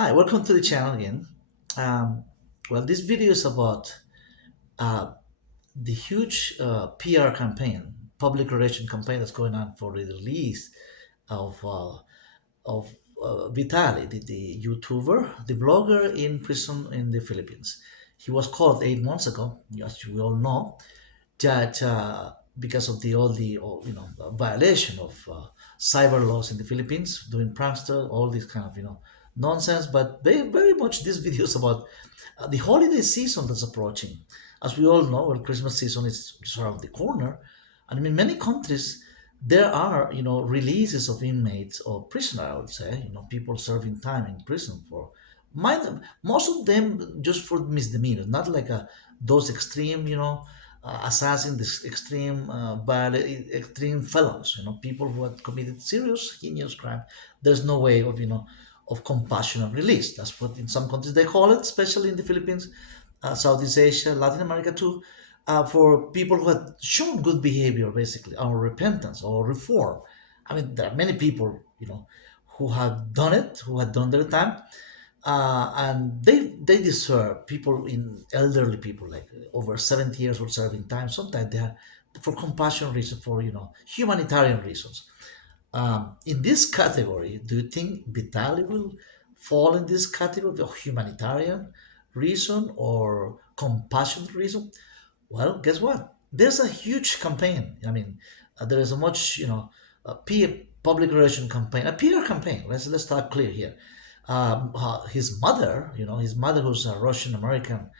Hi, welcome to the channel again. Um, this video is about uh, the huge PR campaign, public relation campaign that's going on for the release of of VITALY, the YouTuber, the blogger in prison in the Philippines. He was caught 8 months ago, as we all know, that because of the all the violation of cyber laws in the Philippines, doing prankster, all this kind of nonsense. But very much this video is about the holiday season that's approaching. As we all know, well, Christmas season is just around the corner, and in many countries there are releases of inmates or prisoner. I would say people serving time in prison for most of them just for misdemeanors, not like those extreme assassins, this extreme extreme felons, people who have committed serious heinous crime. There's no way of of compassionate release. That's what in some countries they call it, especially in the Philippines, Southeast Asia, Latin America too, for people who had shown good behavior, basically, or repentance or reform. I mean, there are many people, who have done it, who had done their time, and they deserve people in elderly people like over 70 years old serving time. Sometimes they are for compassion reasons, for humanitarian reasons. In this category, do you think Vitali will fall in this category of humanitarian reason or compassionate reason? Well, guess what? There's a huge campaign. I mean, there is a much, public relation campaign, a PR campaign. Let's start clear here. His mother, his mother, who's a Russian American,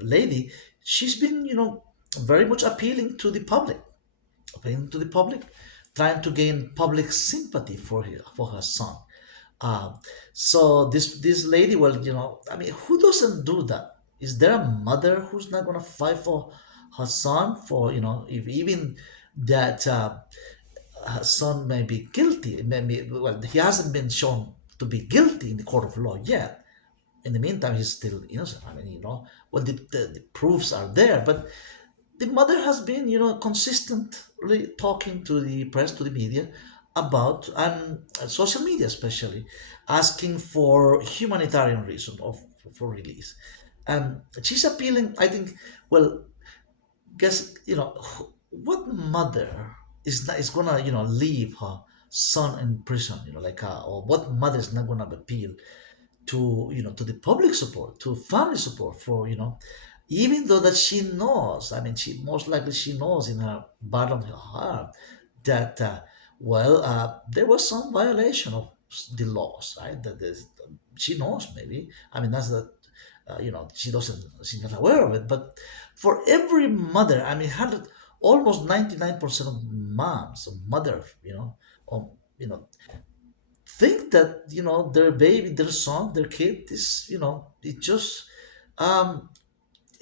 lady, she's been, very much appealing to the public, trying to gain public sympathy for her son. Uh, so this lady, well, I mean, who doesn't do that? Is there a mother who's not gonna fight for her son, for if even that her son may be guilty? Maybe, well, he hasn't been shown to be guilty in the court of law yet. In the meantime, he's still innocent. I mean, well, the proofs are there, but the mother has been, consistently talking to the press, to the media, about and social media especially, asking for humanitarian reason for release, and she's appealing. I think, well, guess what mother is gonna leave her son in prison, like or what mother is not gonna appeal to to the public support, to family support, for even though that she knows, I mean, she most likely she knows in her bottom of her heart that there was some violation of the laws, right? That there's, she knows, maybe, I mean, that's the she's not aware of it. But for every mother, I mean, 100, almost 99% of moms or mothers, or think that their baby, their son, their kid is um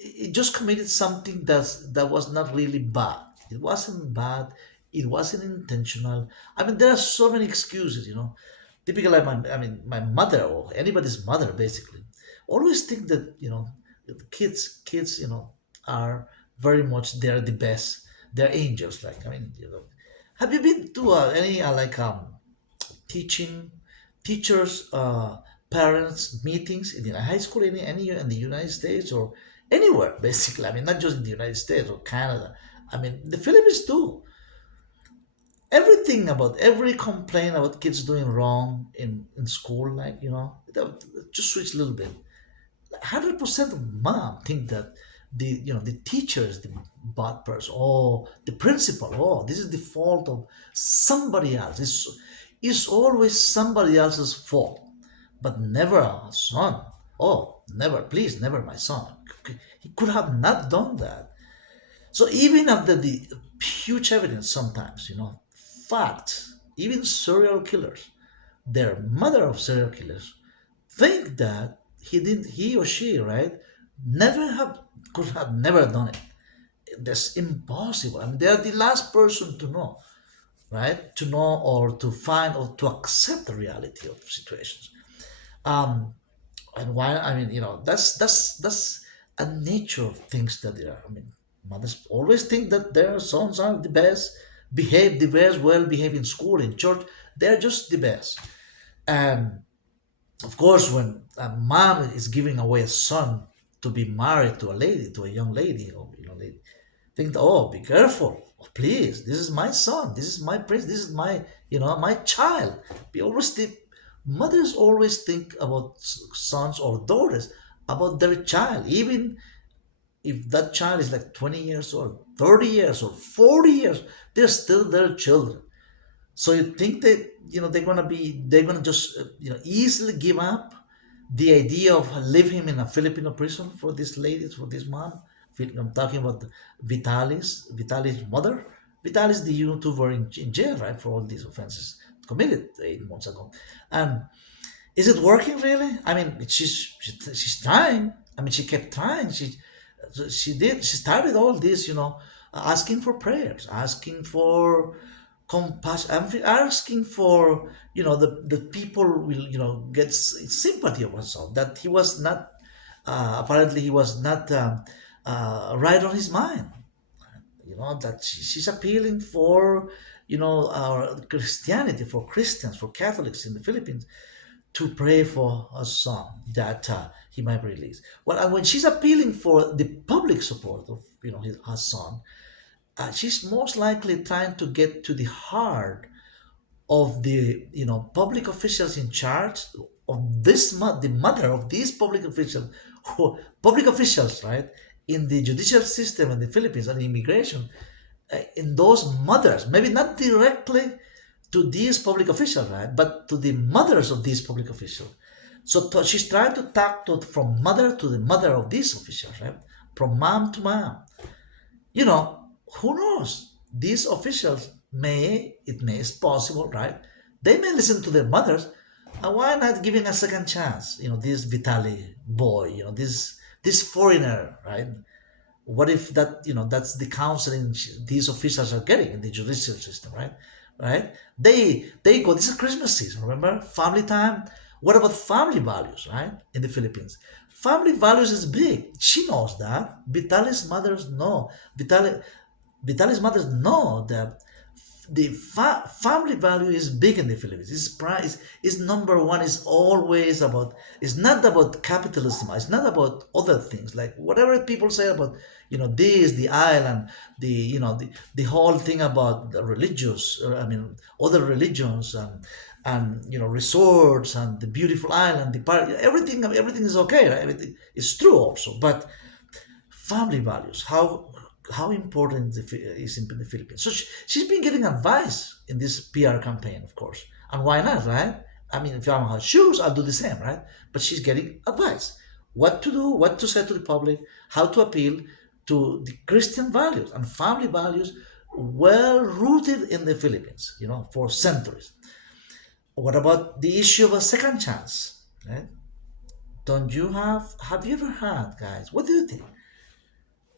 it just committed something that was not really bad. It wasn't bad. It wasn't intentional. I mean, there are so many excuses. Typically, like my mother or anybody's mother, basically, always think that the kids are very much, they're the best. They're angels. Like, I mean, have you been to any like teaching teachers parents meetings in the high school, any in the United States or anywhere, basically? I mean, not just in the United States or Canada. I mean, the Philippines too. Everything about every complaint about kids doing wrong in school, like just switch a little bit. 100% of mom think that the teacher is the bad person, or the principal, oh, this is the fault of somebody else. It's always somebody else's fault, but never our son. Oh, never, please, never my son. He could have not done that. So even after the huge evidence, sometimes facts, even serial killers, their mother of serial killers, think that he or she, right, never have could have never done it. That's impossible. I mean, they are the last person to know, right, to know or to find or to accept the reality of situations. um and why, I mean, that's a nature of things that they are. I mean, mothers always think that their sons are the best, behave the best, well behave in school, in church. They're just the best. And Of course, when a mom is giving away a son to be married to a lady, to a young lady, or lady, think, oh, be careful, please. This is my son. This is my prince. This is my, my child. We always think, mothers always think about sons or daughters, about their child, even if that child is like 20 years old, 30 years old, 40 years, they're still their children. So you think that they're gonna just easily give up the idea of leave him in a Filipino prison for this lady, for this mom. I'm talking about Vitaly's mother. Vitaly's the YouTuber in jail, right, for all these offenses committed 8 months ago. And is it working really? I mean, she's trying. I mean, she kept trying. She started all this, asking for prayers, asking for compassion, asking for the people will get sympathy of herself, that he was not apparently he was not right on his mind, that she's appealing for our Christianity, for Christians, for Catholics in the Philippines, to pray for her son, that he might be released. Well, and when she's appealing for the public support of her son, she's most likely trying to get to the heart of the public officials in charge of the mother of these public officials, public officials, right, in the judicial system in the Philippines and immigration, in those mothers, maybe not directly to these public officials, right, but to the mothers of these public officials. So she's trying to talk from mother to the mother of these officials, right, from mom to mom. you know, who knows? These officials it's possible, right? They may listen to their mothers. Why not giving a second chance? This Vitali boy, this foreigner, right? What if that's the counseling these officials are getting in the judicial system, right? Right? They go. This is Christmas season. Remember, family time. What about family values, right? In the Philippines, family values is big. She knows that. Vitali's mothers know that the family value is big in the Philippines. It's price is number one. Is always about. It's not about capitalism. It's not about other things like whatever people say about this, the island, the whole thing about the religious. I mean, other religions and resorts and the beautiful island, the park. Everything is okay. Right? Everything is true also, but family values, how important is in the Philippines. So she's been getting advice in this PR campaign, of course, and why not, right? I mean, if I'm her shoes, I'll do the same, right? But she's getting advice, what to do, what to say to the public, how to appeal to the Christian values and family values, well rooted in the Philippines, for centuries. What about the issue of a second chance, right? Don't you have you ever had, guys? What do you think?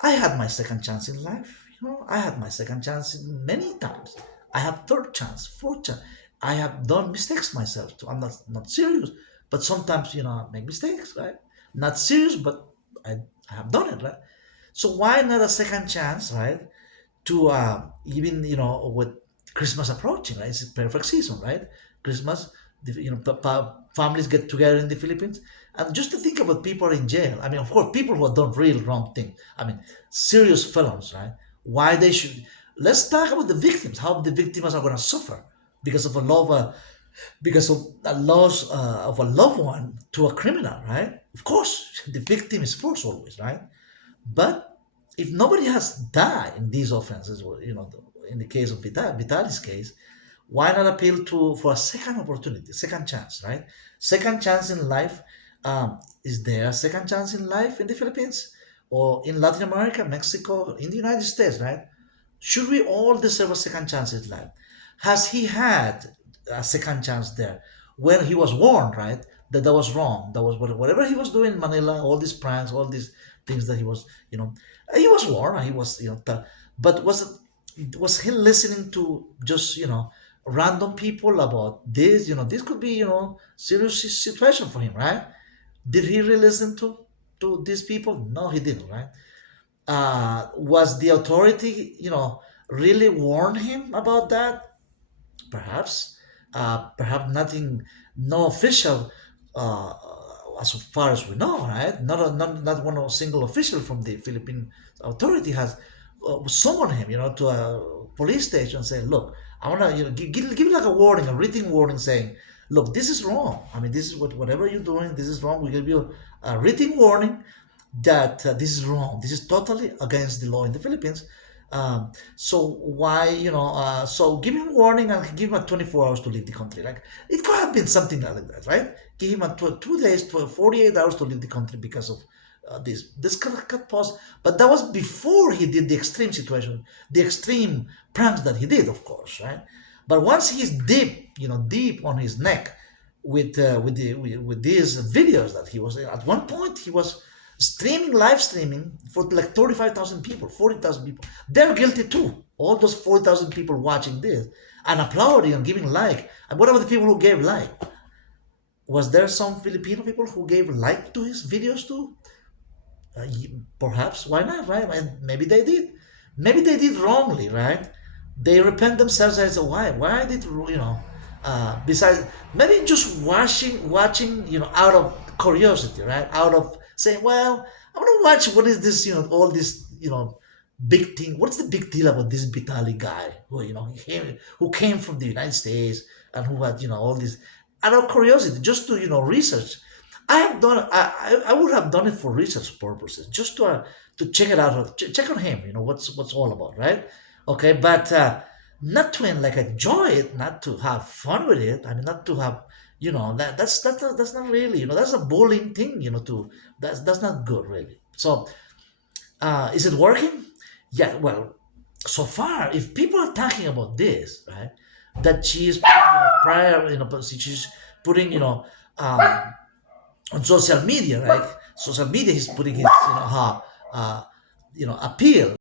I had my second chance in life. I had my second chance in many times. I have third chance, fourth chance. I have done mistakes myself too. I'm not serious, but sometimes I make mistakes, right? Not serious, but I have done it, right? So why not a second chance, right? To even with Christmas approaching, right? It's a perfect season, right? Christmas, families get together in the Philippines, and just to think about people in jail. I mean, of course, people who have done real wrong things. I mean, serious felons, right? Why they should? Let's talk about the victims. How the victims are going to suffer because of a love, because of a loss of a loved one to a criminal, right? Of course, the victim is first always, right? But if nobody has died in these offenses, or in the case of Vitaly's case, why not appeal to for a second opportunity, second chance, right? Second chance in life. Is there a second chance in life in the Philippines or in Latin America, Mexico, in the United States, right? Should we all deserve a second chance in life? Has he had a second chance there when he was warned, right? That was wrong. That was whatever he was doing in Manila, all these pranks, all these things that he was warned. He was, but was he listening to just random people about this? This could be serious situation for him, right? Did he really listen to these people? No, he didn't, right? Was the authority really warn him about that? Perhaps, perhaps nothing, no official. uh, as far as we know, right? Not one single official from the Philippine authority has summoned him, to a police station and say, "Look, I want to, give like a warning, a written warning, saying, look, this is wrong. I mean, this is whatever you're doing, this is wrong. We give you a written warning that this is wrong. This is totally against the law in the Philippines. So why, so give him a warning and give him a 24 hours to leave the country. Like it could have been something like that, right? Give him a 2 days, 48 hours to leave the country because of this. This cut pause, but that was before he did the extreme situation, the extreme pranks that he did, of course, right? But once he's deep, deep on his neck with these videos that he was at one point he was live streaming for like 35,000 people, 40,000 people. They're guilty too. All those 40,000 people watching this and applauding and giving like. And what about the people who gave like? Was there some Filipino people who gave like to his videos too? Perhaps, why not, right? And maybe they did wrongly, right? They repent themselves and say, why did, besides maybe just watching, out of curiosity, right? Out of saying, well, I want to watch what is this, all this, big thing. What's the big deal about this Vitali guy who came from the United States and who had, all this, out of curiosity, just to, research. I would have done it for research purposes, just to check it out, check on him, what's all about, right? Okay, but not to like enjoy it, not to have fun with it. I mean, not to have, that's not really, that's a bullying thing, to that's not good really. So, is it working? Yeah, well, so far, if people are talking about this, right, that she is putting, prior, she's putting, on social media, right? Social media, he's putting his, her, appeal